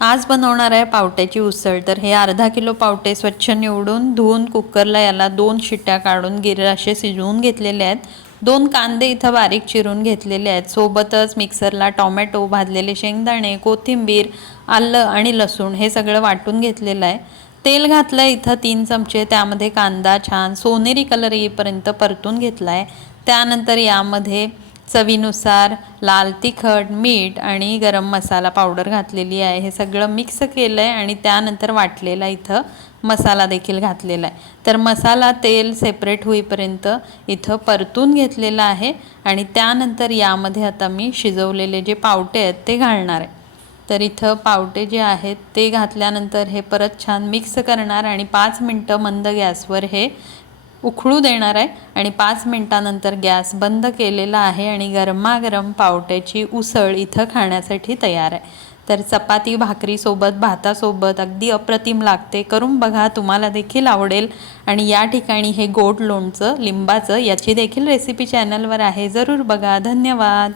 आज बनवणार आहे पावट्याची उसळ। तर हे अर्धा किलो पावटे स्वच्छ निवडून धुवून कुकरला याला 2 शिट्ट्या काढून गिर असे शिजवून घेतलेले आहेत। 2 कांदे इथं बारीक चिरून घेतलेले आहेत। सोबतच मिक्सरला टोमॅटो, भाजलेले शेंगदाणे, कोथिंबीर, आलं आणि लसूण हे सगळं वाटून घेतलेलं आहे। तेल घातलं इथं 3 चमचे। त्यामध्ये कांदा छान सोनेरी कलर येईपर्यंत परतून घेतला आहे। त्यानंतर यामध्ये चवीनुसार लाल तिखट, मीठ आणि गरम मसाला पावडर घातलेली आहे। हे सगळं मिक्स केलं आहे आणि त्यानंतर वाटलेला इथं मसाला देखील घातलेला आहे। तर मसाला तेल सेपरेट होईपर्यंत इथं परतून घेतलेला आहे आणि त्यानंतर यामध्ये आता मी शिजवलेले जे पावटे आहेत ते घालणार आहे। तर इथं पावटे जे आहेत ते घातल्यानंतर हे परत छान मिक्स करणार आणि 5 मिनिटं मंद गॅसवर हे उकळू देणार आहे आणि 5 मिनिटानंतर गॅस बंद केलेला आहे आणि गरमागरम पावट्याची उसळ इथं खाण्यासाठी तयार आहे। तर चपाती भाकरीसोबत, भातासोबत अगदी अप्रतिम लागते। करून बघा, तुम्हाला देखील आवडेल। आणि या ठिकाणी हे गोड लोणचं लिंबाचं याची देखील रेसिपी चॅनलवर आहे, जरूर बघा। धन्यवाद।